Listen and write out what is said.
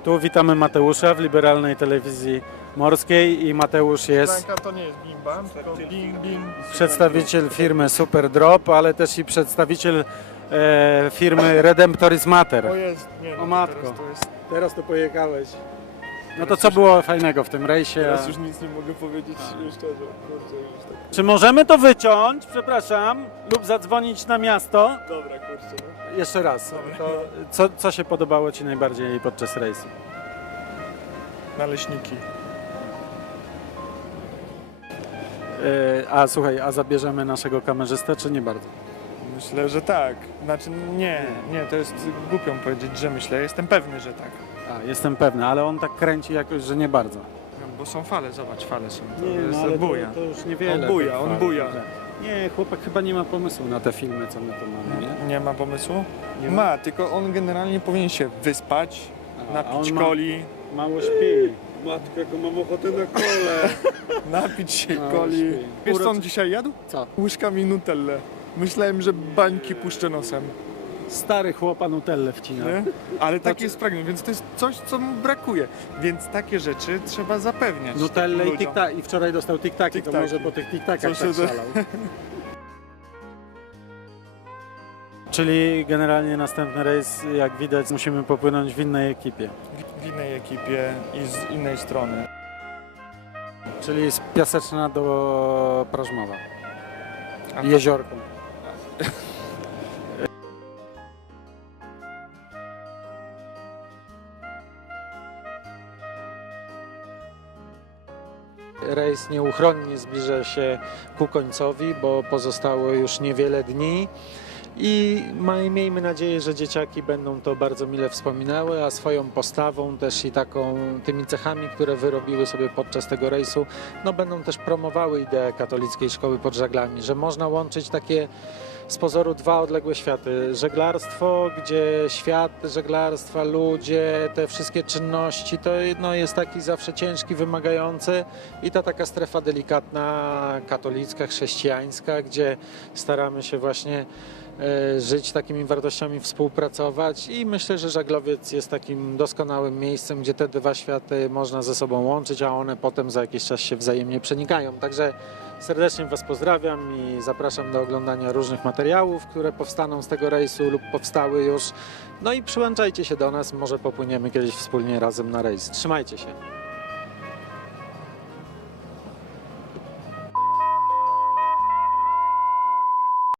Tu witamy Mateusza w Liberalnej Telewizji Morskiej i Mateusz jest To nie jest Bing Bang, tylko Bing Bing. przedstawiciel firmy Super Drop, ale też i przedstawiciel firmy Redemptoris Mater. To jest, nie, O matko. Teraz to pojechałeś. No to Teraz co już- było fajnego w tym rejsie? Teraz już nic nie mogę powiedzieć szczerze. Kurczę, już tak. Czy możemy to wyciąć, przepraszam, lub zadzwonić na miasto? Dobra, kurczę. No. Jeszcze raz, Dobra. to co się podobało Ci najbardziej podczas rejsu? Naleśniki. A słuchaj, a zabierzemy naszego kamerzystę, czy nie bardzo? Myślę, że tak. Znaczy nie, to jest głupią powiedzieć, że myślę. Jestem pewny, że tak. A, jestem pewny, ale on tak kręci jakoś, że nie bardzo. No, bo są fale, zobacz, fale są. To Nie, jest no, ale buja. to już niewiele. On buja, tych on fal, buja. że- Nie, chłopak chyba nie ma pomysłu na te filmy, co my tu mamy, nie? Nie ma pomysłu? Nie Ma, tylko on generalnie powinien się wyspać, A napić on ma- coli, Mało śpi. Matko, jaką mam ochotę na kole. napić się Mało coli. śpi. Wiesz co on dzisiaj jadł? Co? Łyżkami Nutelle. Myślałem, że bańki puszczę nosem. Stary chłopa Nutellę wcina. Nie? Ale Znaczy- taki jest pragnienie, więc to jest coś, co mu brakuje. Więc takie rzeczy trzeba zapewniać. Nutelle takim i ludziom. tic-tac. I wczoraj dostał tic-taki, to Tic-taki. może po tych tic-takach Co tak się da- szalał. Czyli generalnie następny rejs, jak widać, musimy popłynąć w innej ekipie. W innej ekipie i z innej strony. Czyli z Piaseczna do Prażmowa. A Jeziorką. Rejs nieuchronnie zbliża się ku końcowi, bo pozostało już niewiele dni i miejmy nadzieję, że dzieciaki będą to bardzo mile wspominały, a swoją postawą też i tymi cechami, które wyrobiły sobie podczas tego rejsu, no będą też promowały ideę katolickiej szkoły pod żaglami, że można łączyć takie z pozoru dwa odległe światy. Żeglarstwo, gdzie świat żeglarstwa, ludzie, te wszystkie czynności, to no, jest taki zawsze ciężki, wymagający i ta taka strefa delikatna, katolicka, chrześcijańska, gdzie staramy się właśnie żyć takimi wartościami, współpracować i myślę, że żaglowiec jest takim doskonałym miejscem, gdzie te dwa światy można ze sobą łączyć, a one potem za jakiś czas się wzajemnie przenikają. Także serdecznie Was pozdrawiam i zapraszam do oglądania różnych materiałów, które powstaną z tego rejsu lub powstały już. No i przyłączajcie się do nas, może popłyniemy kiedyś wspólnie razem na rejs. Trzymajcie się.